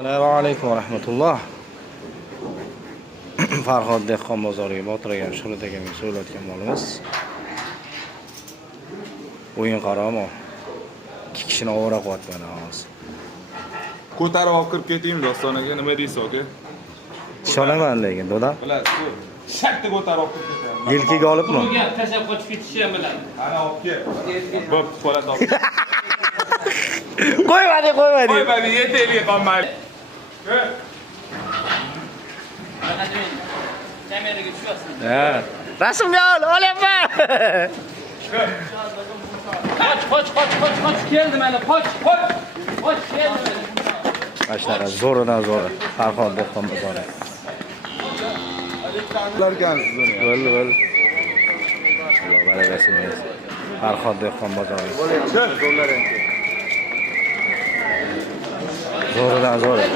Assalomu alaykum va rahmatulloh. Farhod dehqon bozoriga botiragan Shuhrat akamga so'ylayotgan molimiz. O'yin qaramo. 2 kishini ovora qilyapman hozir. Ko'tarib olib kirib ketaymi doston aka, nima deysiz aka? Ishonaman lekin, do'dam. Bilasiz, shakta ko'tarib olib kirib ketaman. Yelkaga olibmi? Burga tashlab qochib ketishni ham biladi. Ana olib kel. Bo'p, qo'lat olib. Qo'ymadi. Qo'ymadi, yetakliga qolmaydi. Kameraga tushyapsiz. Ha. Rasmga olyapman. Qoch, keldi mana, qoch, keldi mana. Mana zo'ridan zo'ri. Farhod dehqon bozori. Ulargansiz uni. Bo'ldi. Alloh barakasini bersin. Farhod dehqon bozori. Zo'ridan zo'ri.